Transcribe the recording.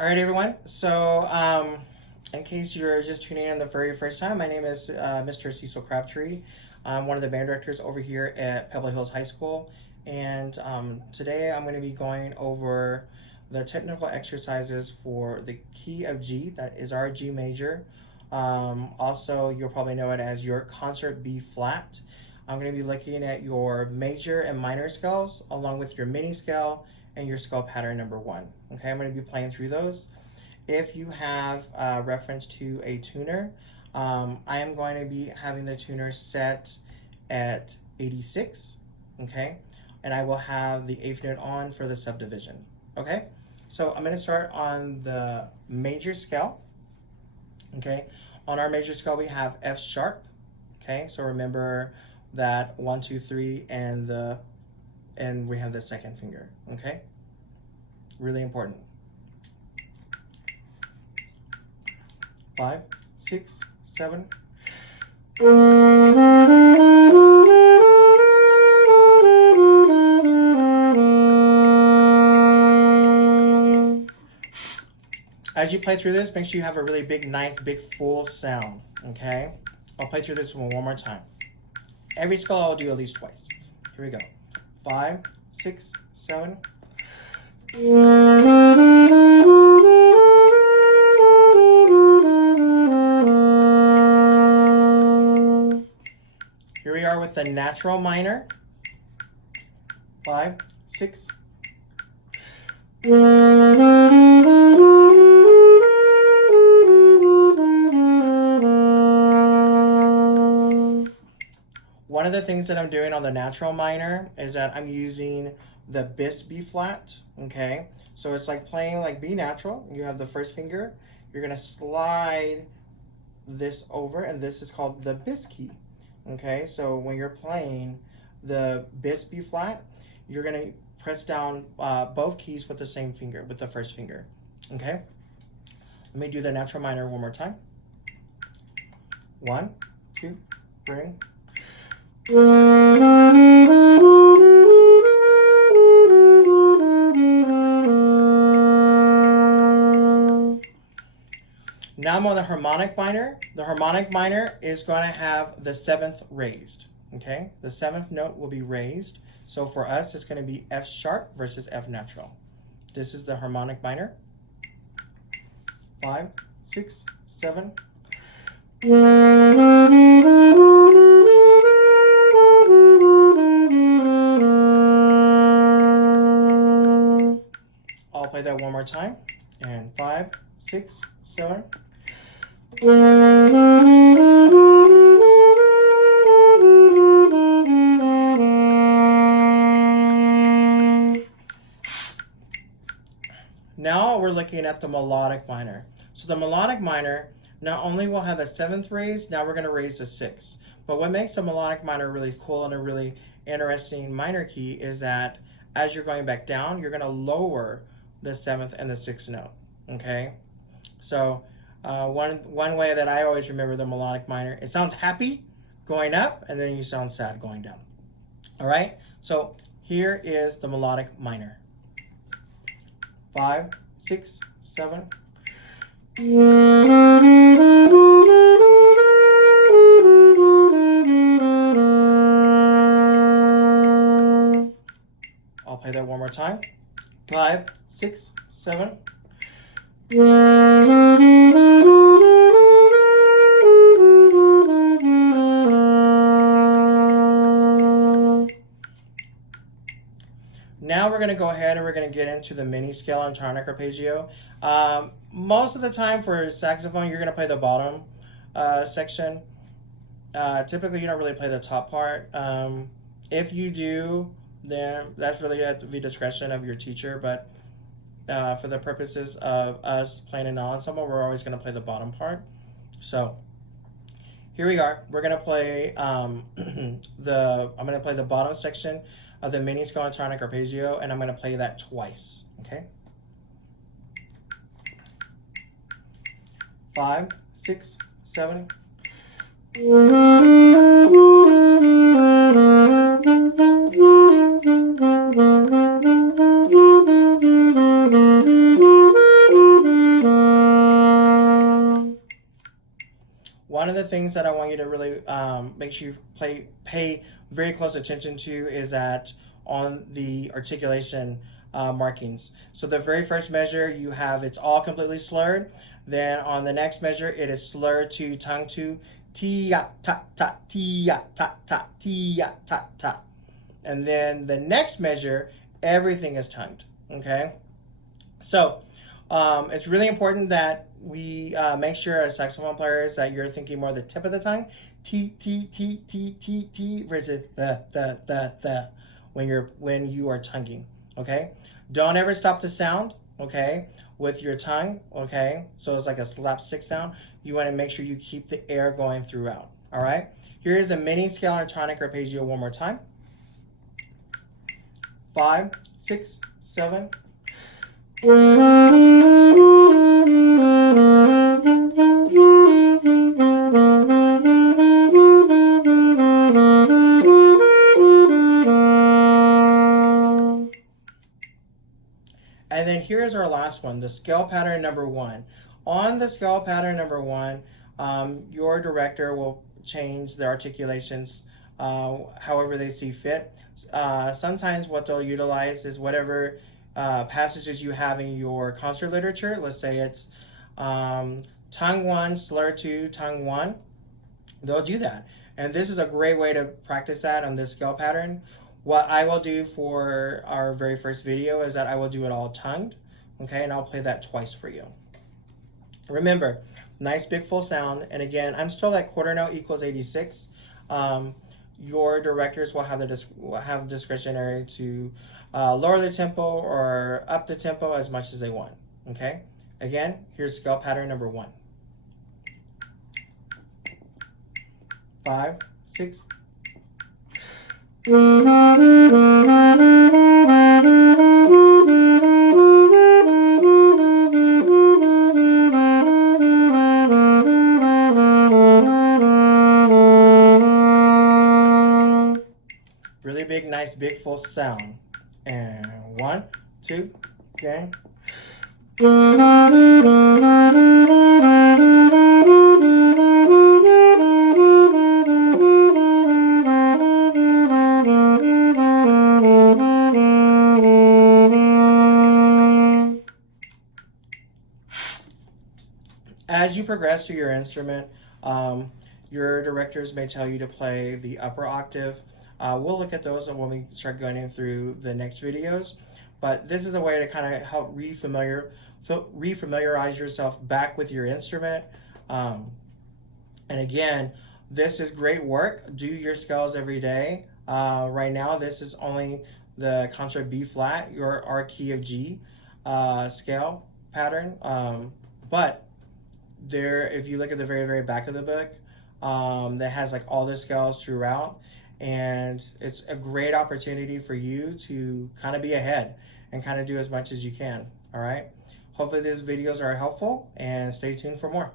All right, everyone. In case you're just tuning in the very first time, my name is Mr. Cecil Crabtree. I'm one of the band directors over here at Pebble Hills High School. And today I'm going to be going over the technical exercises for the key of G, that is our G major. Also, you'll probably know it as your concert B flat. I'm going to be looking at your major and minor scales along with your mini scale and your scale pattern number one. Okay, I'm going to be playing through those. If you have reference to a tuner, I am going to be having the tuner set at 86, okay? And I will have the eighth note on for the subdivision, okay? So I'm going to start on the major scale, okay? On our major scale, we have F sharp, okay? So remember that 1, 2, 3, and we have the second finger, okay? Really important. 5, 6, 7. As you play through this, make sure you have a really big, nice, big, full sound, okay? I'll play through this one more time. Every scale I'll do at least twice. Here we go. 5, 6, 7. Here we are with the natural minor. 5, 6. One of the things that I'm doing on the natural minor is that I'm using the bis B flat, okay? So it's like playing like B natural. You have the first finger. You're going to slide this over, and this is called the bis key, okay? So when you're playing the bis B flat, you're going to press down both keys with the same finger, with the first finger, okay? Let me do the natural minor one more time. 1, 2, 3. Now I'm on the harmonic minor. The harmonic minor is going to have the seventh raised, okay? The seventh note will be raised. So for us, it's going to be F sharp versus F natural. This is the harmonic minor. 5, 6, 7. I'll play that one more time. And 5, 6, 7. Now we're looking at the melodic minor. So the melodic minor not only will have the seventh raised, now we're going to raise the sixth. But what makes the melodic minor really cool and a really interesting minor key is that as you're going back down, you're going to lower the seventh and the sixth note, okay? So one way that I always remember the melodic minor, it sounds happy going up, and then you sound sad going down. All right, so here is the melodic minor. 5, 6, 7. I'll play that one more time. 5, 6, 7. Now we're going to go ahead and we're going to get into the mini scale and tonic arpeggio. Most of the time for saxophone, you're going to play the bottom section. Typically, you don't really play the top part. If you do, then that's really at the discretion of your teacher. But for the purposes of us playing an ensemble, we're always going to play the bottom part. So here we are. We're going to play I'm going to play the bottom section of the mini scale and tonic arpeggio, and I'm going to play that twice, okay? 5, 6, 7. the things that I want you to really make sure you pay very close attention to is that on the articulation markings. So the very first measure you have, it's all completely slurred. Then on the next measure, it is slurred to tongue to tia ta ta tia ta ta tia ta ta. And then the next measure, everything is tongued. Okay, so it's really important that we make sure as saxophone players that you're thinking more the tip of the tongue, t t t t t t versus the when you are tonguing. Okay, don't ever stop the sound. Okay, with your tongue. Okay, so it's like a slapstick sound. You want to make sure you keep the air going throughout. All right. Here is a mini scale and tonic arpeggio one more time. 5, 6, 7. And then here's our last one, the scale pattern number 1. On the scale pattern number 1, your director will change the articulations however they see fit. Sometimes what they'll utilize is whatever passages you have in your concert literature. Let's say it's tongue 1, slur 2, tongue 1. They'll do that. And this is a great way to practice that on this scale pattern. What I will do for our very first video is that I will do it all tongued, okay, and I'll play that twice for you. Remember, nice big full sound, and again, I'm still at quarter note equals 86. Your directors will have discretionary to lower the tempo or up the tempo as much as they want, okay? Again, here's scale pattern number 1. 5, 6. Really big, nice, big, full sound. And 1, 2, okay. As you progress through your instrument, your directors may tell you to play the upper octave. We'll look at those when we start going through the next videos. But this is a way to kind of help refamiliarize yourself back with your instrument. And again, this is great work. Do your scales every day. Right now, this is only the concert B flat, our key of G scale pattern. But there, if you look at the very, very back of the book, that has like all the scales throughout, and it's a great opportunity for you to kind of be ahead and kind of do as much as you can. All right. Hopefully these videos are helpful, and stay tuned for more.